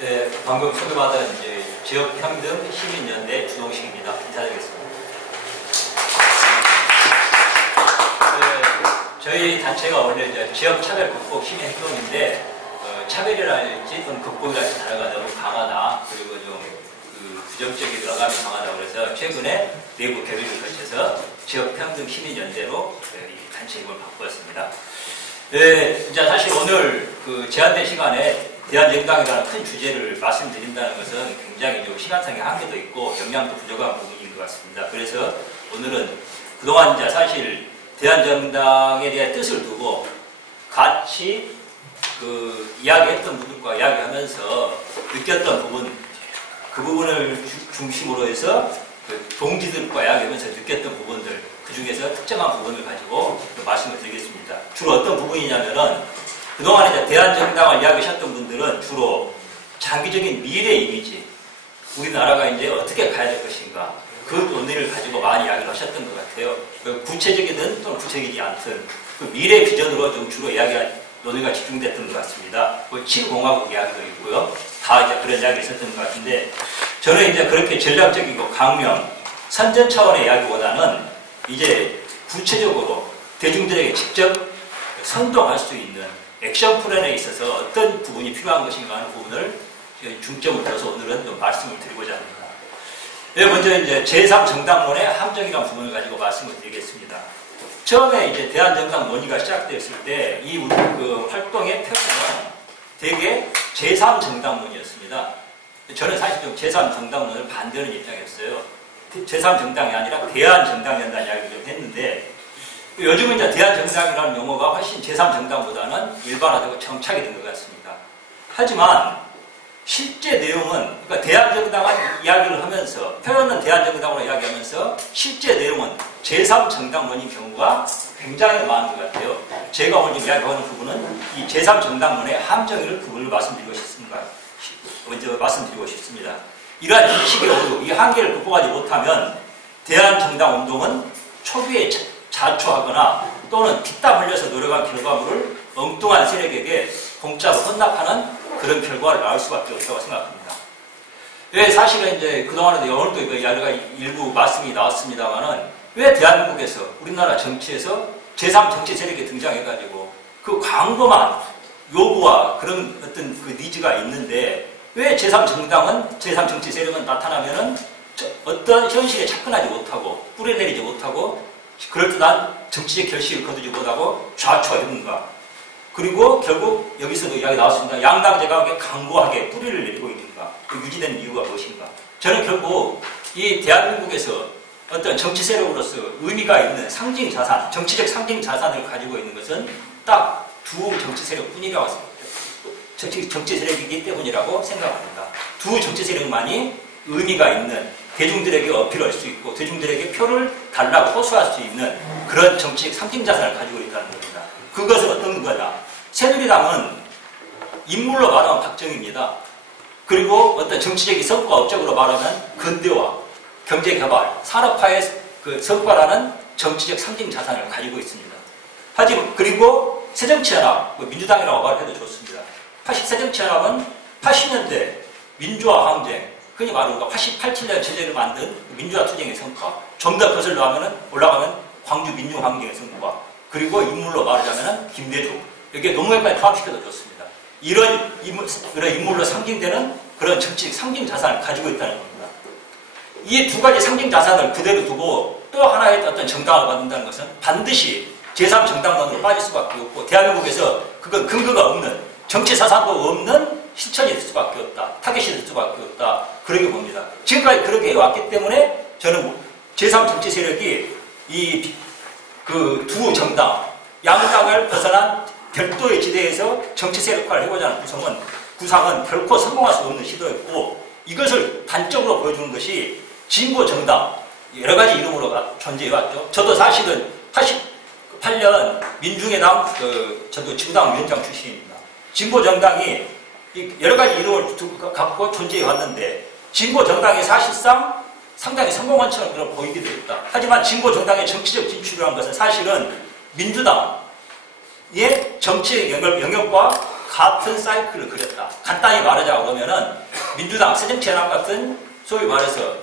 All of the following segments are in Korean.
네, 방금 소개받은 지역평등 시민연대 주동식입니다. 인사드리겠습니다. 네, 저희 단체가 원래 지역차별 극복 시민행동인데 차별이랄지 또는 극복이랄지 단어가 너무 강하다, 그리고 좀 부정적인 어감이 강하다 그래서 최근에 내부 결의를 거쳐서 지역평등 시민연대로 이 단체 이름을 바꾸었습니다. 네, 이제 사실 오늘 제한된 시간에 대한정당이라는 큰 주제를 말씀드린다는 것은 굉장히 좀 시간상의 한계도 있고 역량도 부족한 부분인 것 같습니다. 그래서 오늘은 그동안 이제 사실 대한정당에 대한 뜻을 두고 같이 이야기했던 분들과 이야기하면서 느꼈던 부분, 그 부분을 중심으로 해서 동지들과 이야기하면서 느꼈던 부분들, 그 중에서 특정한 부분을 가지고 말씀을 드리겠습니다. 주로 어떤 부분이냐면은 그동안 이제 대한정당을 이야기하셨던 분들은 주로 장기적인 미래 이미지, 우리나라가 이제 어떻게 가야 될 것인가, 그 논의를 가지고 많이 이야기를 하셨던 것 같아요. 구체적이든 또는 구체적이지 않든 그 미래 비전으로 좀 주로 논의가 집중됐던 것 같습니다. 7공화국 이야기도 있고요. 다 이제 그런 이야기 있었던 것 같은데, 저는 이제 그렇게 전략적이고 강명, 선전 차원의 이야기보다는 이제 구체적으로 대중들에게 직접 선동할 수 있는 액션 플랜에 있어서 어떤 부분이 필요한 것인가 하는 부분을 중점을 둬서 오늘은 좀 말씀을 드리고자 합니다. 먼저 이제 제3정당론의 함정이라는 부분을 가지고 말씀을 드리겠습니다. 처음에 이제 대한정당 논의가 시작되었을 때 이 활동의 표현은 되게 제3정당론이었습니다. 저는 사실 좀 제3정당론을 반대하는 입장이었어요. 제3정당이 아니라 대한정당이라는 이야기를 좀 했는데, 요즘은 이제 대한정당이라는 용어가 훨씬 제3정당보다는 일반화되고 정착이 된 것 같습니다. 하지만 실제 내용은, 그러니까 대한정당을 이야기를 하면서, 표현은 대한정당으로 이야기하면서 실제 내용은 제3정당론인 경우가 굉장히 많은 것 같아요. 제가 오늘 이야기하는 부분은 이 제3정당론의 함정을 부분을 말씀드리고 싶습니다. 이러한 인식의 오류, 이 한계를 극복하지 못하면 대한정당 운동은 초기에 자초하거나 또는 피땀 흘려서 노력한 결과물을 엉뚱한 세력에게 공짜로 헌납하는 그런 결과를 낳을 수밖에 없다고 생각합니다. 왜 사실은 이제 그동안에도 오늘도 이야기가 일부 말씀이 나왔습니다만은 왜 대한민국에서 우리나라 정치에서 제3정치 세력이 등장해가지고 그 광범한 요구와 그런 어떤 그 니즈가 있는데 왜 제3정당은, 제3정치 세력은 나타나면은 어떤 현실에 접근하지 못하고 뿌려내리지 못하고 그럴듯한 정치적 결실을 거두지 못하고 좌초했는가. 그리고 결국 여기서도 이야기 나왔습니다. 양당 제각에 강고하게 뿌리를 내리고 있는가. 유지된 이유가 무엇인가. 저는 결국 이 대한민국에서 어떤 정치 세력으로서 의미가 있는 상징 자산, 정치적 상징 자산을 가지고 있는 것은 딱 두 정치 세력뿐이라고 생각합니다. 정치 세력이기 때문이라고 생각합니다. 두 정치 세력만이 의미가 있는, 대중들에게 어필할 수 있고 대중들에게 표를 달라고 호소할 수 있는 그런 정치적 상징 자산을 가지고 있다는 겁니다. 그것은 어떤 거냐. 새누리당은 인물로 말하면 박정희입니다. 그리고 어떤 정치적인 성과 업적으로 말하면 근대화, 경제개발, 산업화의 그 성과라는 정치적 상징 자산을 가지고 있습니다. 하지만 그리고 새정치연합, 민주당이라고 말해도 좋습니다. 새정치연합은 80년대 민주화 항쟁, 흔히 말하는 87년 체제를 만든 민주화 투쟁의 성과, 좀 더 거슬러 올라가면 광주 민주항쟁의 성과, 그리고 인물로 말하자면 김대중, 이렇게 노무현까지 포함시켜도 좋습니다. 이런 인물로 상징되는 그런 정치적 상징 자산을 가지고 있다는 겁니다. 이 두 가지 상징 자산을 그대로 두고 또 하나의 어떤 정당을 만든다는 것은 반드시 제3정당론으로 빠질 수밖에 없고, 대한민국에서 그건 근거가 없는, 정치 사상도 없는 실천이 될 수밖에 없다. 타겟이 될 수밖에 없다. 그렇게 봅니다. 지금까지 그렇게 해왔기 때문에 저는 제3정치 세력이 이 두 정당, 양당을 벗어난 별도의 지대에서 정치 세력화를 해보자 하는 구상은 결코 성공할 수 없는 시도였고, 이것을 단적으로 보여주는 것이 진보 정당, 여러 가지 이름으로 존재해왔죠. 저도 사실은 88년 민중의당, 저도 지구당 위원장 출신입니다. 진보 정당이 여러 가지 이름을 갖고 존재해왔는데, 진보 정당이 사실상 상당히 성공한 처럼 보이기도 했다. 하지만 진보 정당의 정치적 진출이라는 것은 사실은 민주당의 정치적 영역과 같은 사이클을 그렸다. 간단히 말하자고 그러면은 민주당 새정치연합 같은 소위 말해서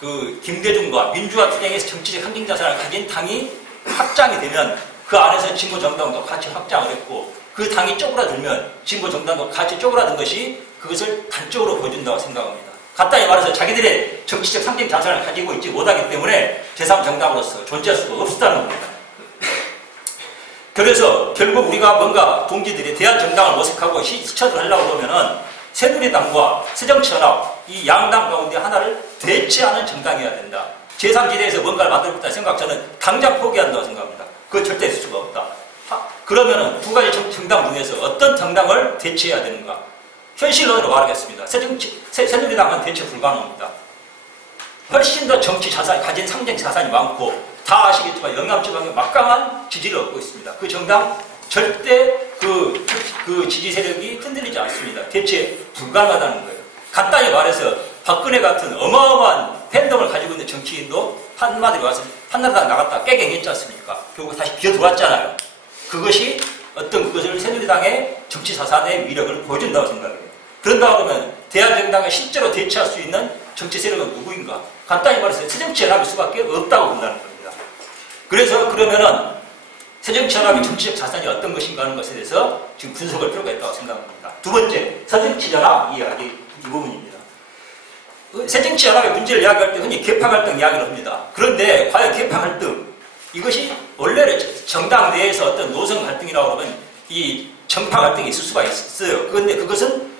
그 김대중과 민주화 투쟁에서 정치적 상징 자산을 가진 당이 확장이 되면 그 안에서 진보 정당도 같이 확장을 했고 그 당이 쪼그라들면 진보 정당도 같이 쪼그라든 것이 그것을 단적으로 보여준다고 생각합니다. 간단히 말해서 자기들의 정치적 상징 자산을 가지고 있지 못하기 때문에 제3정당으로서 존재할 수가 없었다는 겁니다. 그래서 결국 우리가 뭔가 동지들이 대한정당을 모색하고 실천을 하려고 그러면은 새누리당과 새정치연합 이 양당 가운데 하나를 대체하는 정당이어야 된다. 제3지대에서 뭔가를 만들겠다 생각 저는 당장 포기한다고 생각합니다. 그건 절대 있을 수가 없다. 그러면은 두 가지 정당 중에서 어떤 정당을 대체해야 되는가? 현실론으로 말하겠습니다. 새누리당은 대체 불가능합니다. 훨씬 더 정치 자산, 가진 상징 자산이 많고 다 아시겠지만 영남지방에 막강한 지지를 얻고 있습니다. 그 정당 절대 그 지지 세력이 흔들리지 않습니다. 대체 불가능하다는 거예요. 간단히 말해서 박근혜 같은 어마어마한 팬덤을 가지고 있는 정치인도 한마디로 와서 한나라당 나갔다 깨갱했지 않습니까? 결국 다시 기어들어왔잖아요. 그것이 그것을 새누리당의 정치 자산의 위력을 보여준다고 생각해요. 그런다 그러면 대한정당을 실제로 대체할 수 있는 정치 세력은 누구인가? 간단히 말해서 새정치연합일 수밖에 없다고 본다는 겁니다. 그래서 그러면은 새정치연합의 정치적 자산이 어떤 것인가 하는 것에 대해서 지금 분석할 필요가 있다고 생각합니다. 두 번째, 새정치연합 이야기 이 부분입니다. 새정치연합의 문제를 이야기할 때 흔히 개파갈등 이야기를 합니다. 그런데 과연 개파갈등 이것이 원래는 정당 내에서 어떤 노선 갈등이라고 하면 이 정파 갈등이 있을 수가 있어요. 그런데 그것은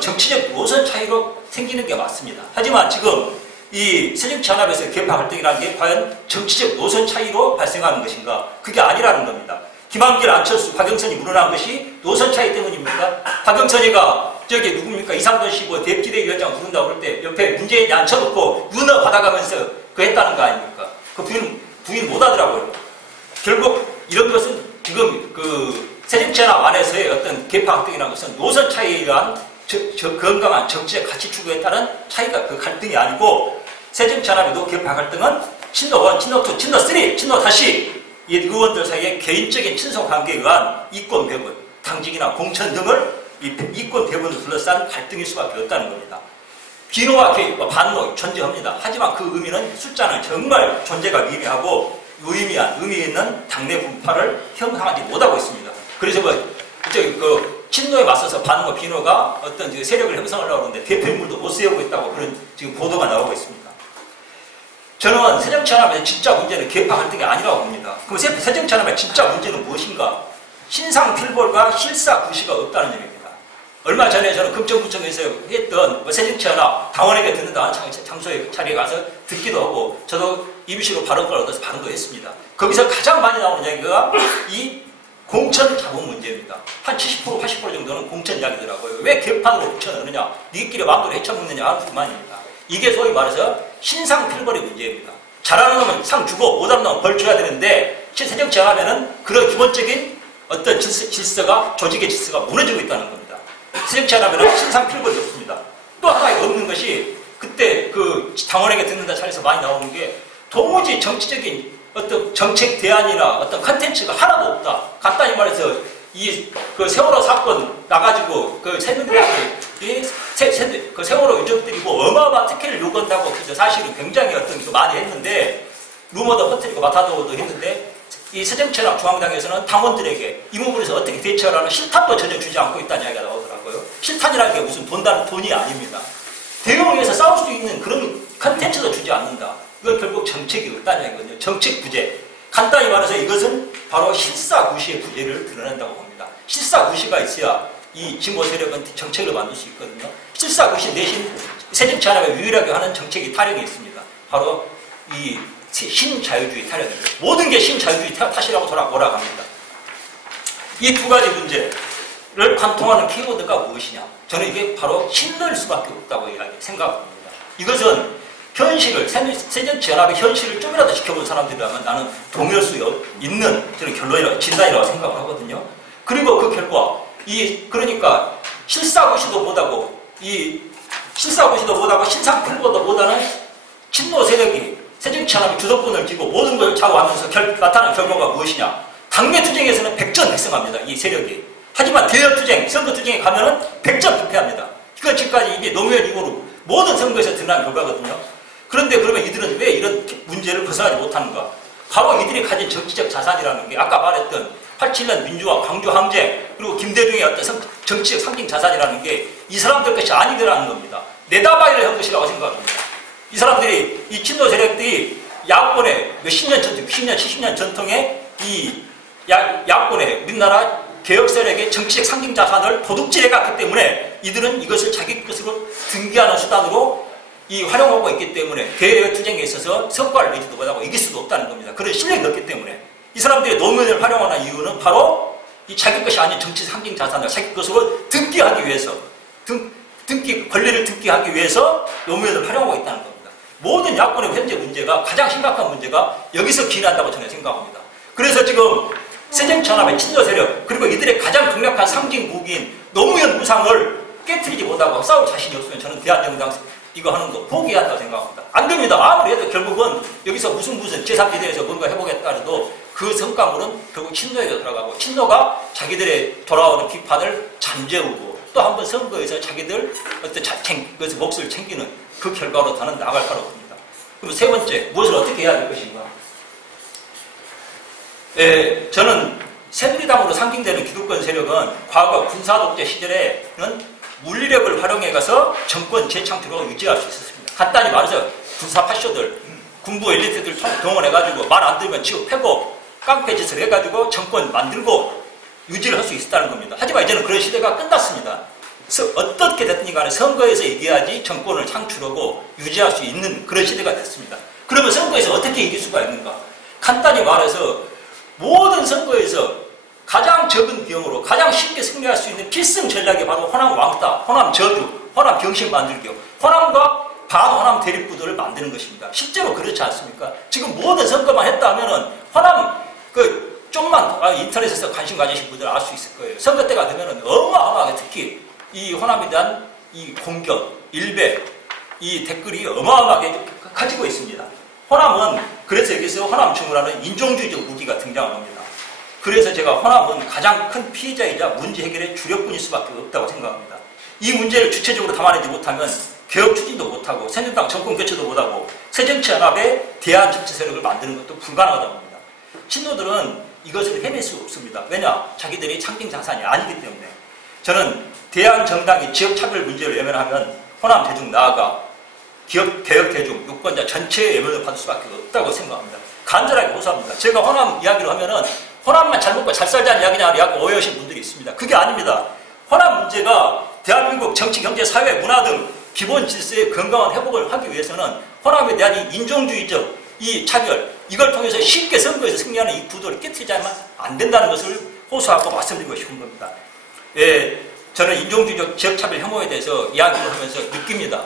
정치적 노선 차이로 생기는 게 맞습니다. 하지만 지금 이 새정치연합에서 개파 갈등이라는 게 과연 정치적 노선 차이로 발생하는 것인가? 그게 아니라는 겁니다. 김한길, 안철수, 박영선이 물러난 것이 노선 차이 때문입니까? 박영선이가 저기 누굽니까? 이상돈 씨 뭐 대비대위원장 부른다고 그럴 때 옆에 문재인이 앉혀놓고 윤어 받아가면서 그 했다는 거 아닙니까? 그 부인 못 하더라고요. 결국 이런 것은 지금 그 새정치연합 안에서의 어떤 개파 갈등이라는 것은 노선 차이에 의한 건강한 정치적 가치 추구에 따른 차이가 그 갈등이 아니고 새정치연합에도 개파 갈등은 친노 1, 친노 2, 친노 3, 친노 다시 이 의원들 사이의 개인적인 친소 관계에 의한 이권 배분, 당직이나 공천 등을 이권 배분을 둘러싼 갈등일 수밖에 없다는 겁니다. 비노와 개입과 반노 존재합니다. 하지만 그 의미는 숫자는 정말 존재가 미미하고 의미 있는 당내 분파를 형성하지 못하고 있습니다. 그래서 친노에 맞서서 반노, 비노가 어떤 세력을 형성하려고 하는데 대표 인물도 못 세우고 있다고 그런 지금 보도가 나오고 있습니다. 저는 새정치연합의 진짜 문제는 개파 갈등이 아니라고 봅니다. 그럼 새정치연합의 진짜 문제는 무엇인가? 신상필벌과 실사구시가 없다는 점입니다. 얼마 전에 저는 금정구청에서 했던 새정치연합 당원에게 듣는다는 장소에 자리에 가서 듣기도 하고 저도 EBC로 발언권을 얻어서 발언도 했습니다. 거기서 가장 많이 나오는 이야기가 이 공천 자본 문제입니다. 한 70%, 80% 정도는 공천 이야기더라고요. 왜 개판으로 공천을 하느냐? 니끼리 마음대로 헤쳐먹느냐 하는 그만입니다. 이게 소위 말해서 신상필벌의 문제입니다. 잘하는 놈은 상 주고 못하는 놈은 벌 줘야 되는데 새정치연합에는 그런 기본적인 어떤 질서가 조직의 질서가 무너지고 있다는 겁니다. 새정치연합에는 신상필벌이 없습니다. 또 하나 없는 것이 그때 그 당원에게 듣는다 차에서 많이 나오는 게 도무지 정치적인 어떤 정책 대안이나 어떤 컨텐츠가 하나도 없다. 간단히 말해서 그 세월호 사건 나가지고 그 새누리당이 그 세월호 유족들이고 어마어마한 특혜를 요구한다고 그래서 사실은 굉장히 어떤 거 많이 했는데 루머도 퍼뜨리고 마타도도 했는데 이 새정치연합 중앙당에서는 당원들에게 이 부분에서 어떻게 대처하라는 실탄도 전혀 주지 않고 있다는 이야기가 나오더라고요. 실탄이라는 게 무슨 돈이 아닙니다. 대응을 위해서 싸울 수 있는 그런 컨텐츠도 주지 않는다. 이건 결국 정책이 없다는 얘기거든요. 정책 부재. 간단히 말해서 이것은 바로 실사구시의 부재를 드러낸다고 봅니다. 실사구시가 있어야 이 진보 세력은 정책을 만들 수 있거든요. 실사구시 대신 새정치연합에 유일하게 하는 정책이 타령이 있습니다. 바로 이 신자유주의 타령입니다. 모든 게 신자유주의 탓이라고 돌아갑니다. 이 두 가지 문제를 관통하는 키워드가 무엇이냐? 저는 이게 바로 신뢰일 수밖에 없다고 생각합니다. 이것은 현실을, 새정치연합의 현실을 좀이라도 지켜본 사람들이라면 나는 동의할 수 있는 저는 결론이라고, 진단이라고 생각을 하거든요. 그리고 그 결과, 그러니까 실사구시도 못하고, 신상필벌도 못하는 친노 세력이 새정치연합의 주도권을 쥐고 모든 걸 좌우하면서 나타난 결과가 무엇이냐. 당내 투쟁에서는 백전백승합니다. 이 세력이. 하지만 대여투쟁, 선거투쟁에 가면은 100점 부패합니다. 이건 지금까지 이게 노무현 이후로 모든 선거에서 드러난 결과거든요. 그런데 그러면 이들은 왜 이런 문제를 벗어나지 못하는가? 바로 이들이 가진 정치적 자산이라는 게 아까 말했던 87년 민주화, 광주 항쟁, 그리고 김대중의 어떤 정치적 상징 자산이라는 게 이 사람들 것이 아니더라는 겁니다. 내다바이를 한 것이라고 생각합니다. 이 사람들이, 이 친노 세력들이 야권의 몇십 년 전통, 60년, 70년 전통의 이 야권의 우리나라 개혁 세력의 정치적 상징 자산을 도둑질해 갔기 때문에 이들은 이것을 자기 것으로 등기하는 수단으로 활용하고 있기 때문에 개혁 투쟁에 있어서 성과를 내지도 못하고 이길 수도 없다는 겁니다. 그런 실력이 없기 때문에 이 사람들이 노무현을 활용하는 이유는 바로 이 자기 것이 아닌 정치 상징 자산을 자기 것으로 등기하기 위해서 권리를 등기하기 위해서 노무현을 활용하고 있다는 겁니다. 모든 야권의 현재 문제가 가장 심각한 문제가 여기서 기인한다고 저는 생각합니다. 그래서 지금 새정치연합의 친노 세력 그리고 이들의 가장 강력한 상징 무기인 노무현 우상을 깨트리지 못하고 싸울 자신이 없으면 저는 대한정당 이거 하는 거 포기한다고 생각합니다. 안 됩니다. 아무리 해도 결국은 여기서 무슨 제3지대에서 뭔가 해보겠다 해도 그 성과물은 결국 친노에게 돌아가고 친노가 자기들의 돌아오는 비판을 잠재우고 또 한 번 선거에서 자기들 어떤 그래서 몫을 챙기는 그 결과로 나는 나갈 거라고 봅니다. 그럼 세 번째, 무엇을 어떻게 해야 될 것인가? 저는 새누리당으로 상징되는 기득권 세력은 과거 군사독재 시절에는 물리력을 활용해 가서 정권 재창출을 유지할 수 있었습니다. 간단히 말해서 군사 파쇼들, 군부 엘리트들 동원해가지고 말 안 들으면 취업하고 깡패짓을 해가지고 정권 만들고 유지를 할 수 있었다는 겁니다. 하지만 이제는 그런 시대가 끝났습니다. 어떻게 됐든 간에 선거에서 이겨야지 정권을 창출하고 유지할 수 있는 그런 시대가 됐습니다. 그러면 선거에서 어떻게 이길 수가 있는가? 간단히 말해서 모든 선거에서 가장 적은 비용으로 가장 쉽게 승리할 수 있는 필승 전략이 바로 호남 왕따, 호남 저주, 호남 병신 만들기요. 호남과 반호남 대립구도를 만드는 것입니다. 실제로 그렇지 않습니까? 지금 모든 선거만 했다 하면은 호남 좀만 인터넷에서 관심 가지신 분들 알 수 있을 거예요. 선거 때가 되면은 어마어마하게 특히 이 호남에 대한 이 공격, 일배, 이 댓글이 어마어마하게 가지고 있습니다. 호남은 그래서 여기서 호남충을 하는 인종주의적 무기가 등장을 합니다. 그래서 제가 호남은 가장 큰 피해자이자 문제 해결의 주력군일 수밖에 없다고 생각합니다. 이 문제를 주체적으로 담아내지 못하면 개혁 추진도 못하고 새누리당 정권 교체도 못하고 새정치연합의 대한 정치 세력을 만드는 것도 불가능하다고 합니다. 친노들은 이것을 해낼 수 없습니다. 왜냐? 자기들이 상징 자산이 아니기 때문에. 저는 대한정당이 지역차별 문제를 외면하면 호남 대중 나아가 개혁 대중, 유권자 전체의 외면을 받을 수밖에 없다고 생각합니다. 간절하게 호소합니다. 제가 호남 이야기를 하면은 호남만 잘 먹고 잘 살자는 이야기냐고 약간 오해하시는 분들이 있습니다. 그게 아닙니다. 호남 문제가 대한민국 정치, 경제, 사회, 문화 등 기본 질서의 건강한 회복을 하기 위해서는 호남에 대한 이 인종주의적 이 차별, 이걸 통해서 쉽게 선거에서 승리하는 이 구도를 깨트리자면 안 된다는 것을 호소하고 말씀드리고 싶은 겁니다. 저는 인종주의적 지역차별 혐오에 대해서 이야기를 하면서 느낍니다.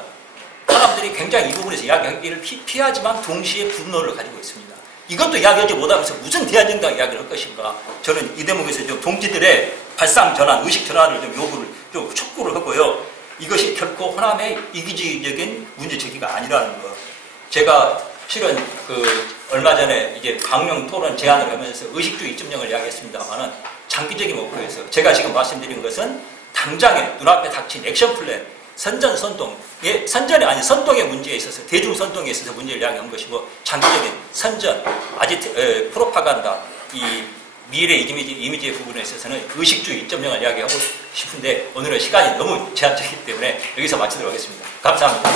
사람들이 굉장히 이 부분에서 이야기하기를 피하지만 동시에 분노를 가지고 있습니다. 이것도 이야기하지 못하면서 무슨 대한정당 이야기를 할 것인가. 저는 이 대목에서 좀 동지들의 발상 전환, 의식 전환을 좀 요구를, 좀 촉구를 하고요. 이것이 결코 호남의 이기주의적인 문제 제기가 아니라는 거. 제가 실은 얼마 전에 이제 강령 토론 제안을 하면서 의식주의 2.0을 이야기했습니다만은 장기적인 목표에서 제가 지금 말씀드린 것은 당장에 눈앞에 닥친 액션 플랜, 선전 선동의 선전이 아닌 선동의 문제에 있어서 대중 선동에 있어서 문제를 이야기한 것이고 장기적인 선전, 프로파간다, 이 미래 이미지의 부분에 있어서는 의식주의 2.0을 이야기하고 싶은데 오늘은 시간이 너무 제한적이기 때문에 여기서 마치도록 하겠습니다. 감사합니다.